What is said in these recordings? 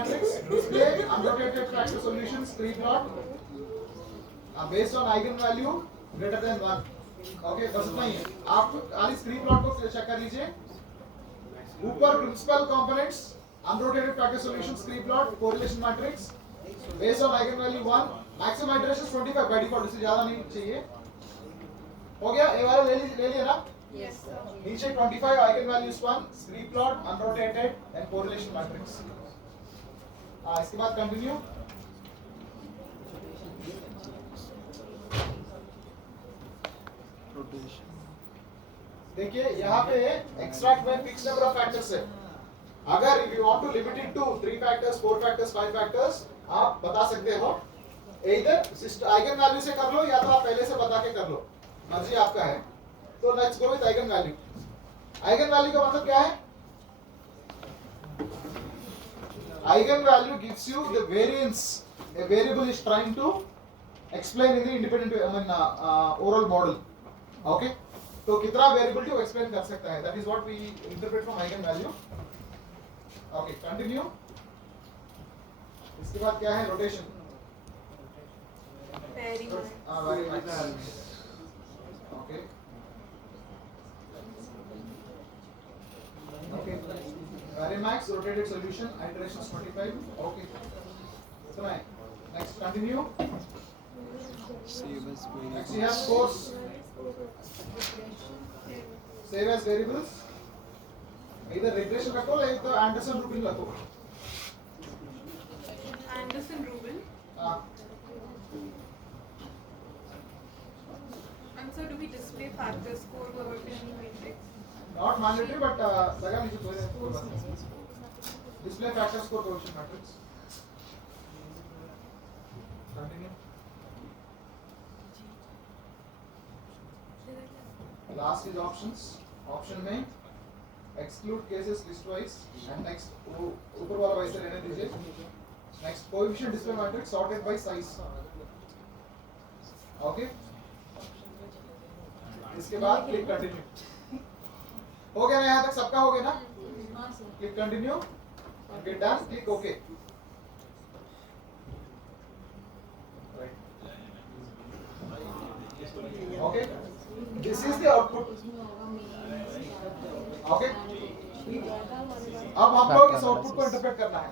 matrix, display unrotated factor solution scree plot based on eigenvalue greater than 1. Okay बस इतना ही है. आप खाली स्क्री प्लॉट को चेक कर लीजिए. ऊपर principal components unrotated factor solution scree plot correlation matrix based on eigenvalue 1, maximum iterations 25 by default, इससे ज्यादा नहीं चाहिए. हो गया. ये वाला ले लिया ना. Yes sir. नीचे 25 eigenvalues 1 scree plot unrotated and correlation matrix. इसके बाद कंटिन्यू. देखिए यहाँ पे एक्सट्रैक्ट में फिक्स नंबर ऑफ फैक्टर्स है. अगर if you want to limit it to 3 factors 4 factors 5 factors आप बता सकते हो. इधर आइगन वैल्यू से कर लो या तो आप पहले से बता के कर लो, मर्जी आपका है. तो let's go with eigen value. Eigen value का मतलब क्या है? Eigen value gives you the variance a variable is trying to explain in the independent oral model. Okay, तो कितना वेरिएबिलिटी वो एक्सप्लेन कर सकता है, that is what we interpret from eigen value. Okay continue. इसके बाद क्या है? Rotation. Very much. Very nice. Okay okay Varimax rotated solution iterations 25. Okay, इतना है. Next continue. Next you have scores. Save as variables. Either regression रखो या तो Anderson Rubin रखो. Anderson Rubin. हाँ. And so do we display factor score coefficient matrix? Not mandatory but लगा लीजिए कोई बात. Display factor score coefficient matrix. Continue. Last is options. Option में exclude cases listwise and next ऊपर वाला वैसे रहने दीजिए. Next coefficient display matrix sorted by size. Okay. इसके बाद click continue. हो गया ना? यहाँ तक सबका हो गया ना? Click continue. Get done. Click OK. Okay. This is the output. Okay. अब हम लोग इस आउटपुट को इंटरप्रेट करना है.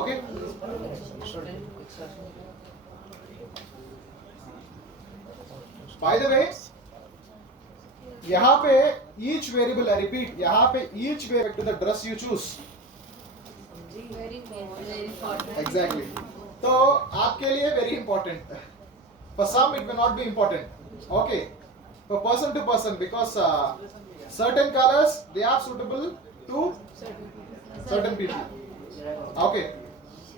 ओके. बाय द वे यहाँ पे each variable, I repeat, यहाँ पे each variable to the dress you choose. Very important. Exactly. तो आपके लिए very important. For some it may not be important. Okay. For person to person, because certain colors they are suitable to certain people. Okay.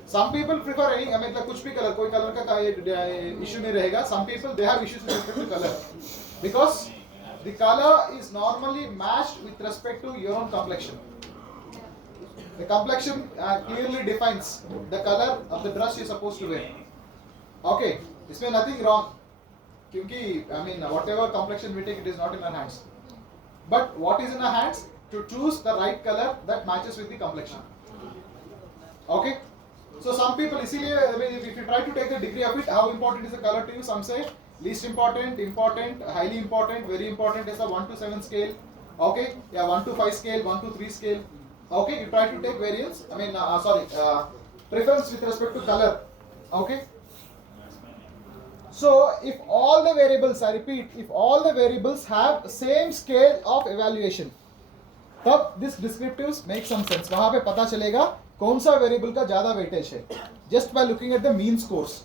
Some people prefer any, मतलब कुछ भी colour, कोई colour का issue नहीं रहेगा. Some people they have issues with respect to color because the color is normally matched with respect to your own complexion. The complexion clearly defines the color of the dress you're supposed to wear. Okay, इसमें nothing wrong. क्योंकि I mean whatever complexion we take, it is not in our hands. But what is in our hands? To choose the right color that matches with the complexion. Okay. So some people, इसीलिए I mean, if you try to take the degree of it, how important is the color to you? Some say least important, important, highly important, very important is the 1 to 7 scale. Okay, yeah, 1 to 5 scale, 1 to 3 scale. Okay, you try to take variance. I mean, preference with respect to color. Okay. So if all the variables, I repeat, if all the variables have same scale of evaluation, तब this descriptives make some sense. वहाँ पे पता चलेगा कौन सा variable का ज्यादा weightage है, just by looking at the mean scores.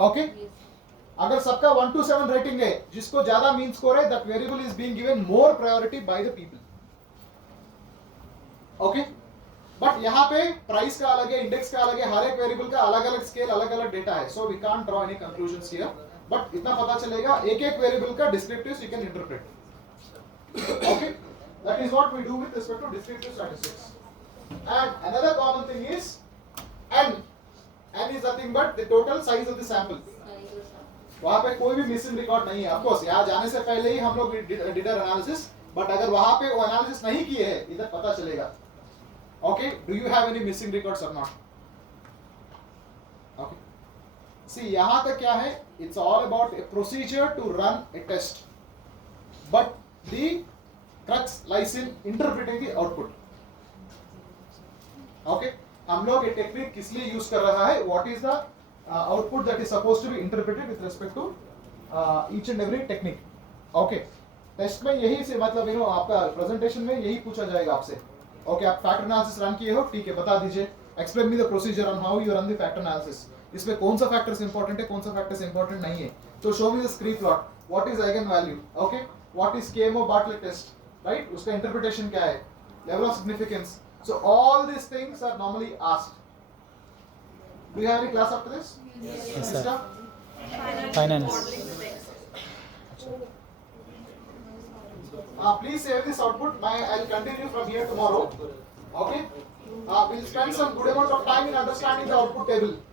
Okay. अगर सबका 1 to 7 रेटिंग है, जिसको ज्यादा मीन स्कोर है, that variable is being given more priority by the people. Okay. But यहाँ पे प्राइस का अलग है, इंडेक्स का अलग है, हर एक वेरिएबल का अलग अलग स्केल, अलग अलग डेटा है. So we can't draw any conclusions here, but इतना पता चलेगा एक एक वेरिएबल का descriptives you can interpret. Okay. That is what we do with respect to descriptive statistics. And another common thing is n. N is nothing but the total size of the sample. वहाँ पे कोई भी missing record नहीं है. Of course यहाँ जाने से पहले ही हम लोग डिड एनालिसिस, बट अगर वहाँ पे वो एनालिसिस नहीं किए हैं, इधर पता चलेगा. Okay, do you have any missing records or not? Okay. See, यहाँ तक क्या है? It's all about a procedure to run a test, but the crux lies in interpreting the output. Okay, हम लोग ये टेक्निक किस लिए यूज कर रहा है? What is the output that is supposed to be interpreted with respect to each and every technique? Okay, test में यही से मतलब आपका प्रेजेंटेशन में यही पूछा जाएगा आपसे. Okay, आप फैक्टर एनालिसिस रन किए हो, ठीक है, बता दीजिए. Explain me the procedure on how you run the factor analysis. इसमें कौन सा फैक्टर्स इंपॉर्टेंट है, कौन सा फैक्टर्स इंपॉर्टेंट नहीं है. तो show me the screen plot. What is eigen value? Okay, what is KMO Bartlett test, right? उसका इंटरप्रिटेशन क्या है, level of significance. So all this things are normally asked. Do you have any class after this? Yes, sir. Finance. Finance. Modeling with Excel. Please save this output. I'll continue from here tomorrow. Okay? We'll spend some good amount of time in understanding the output table.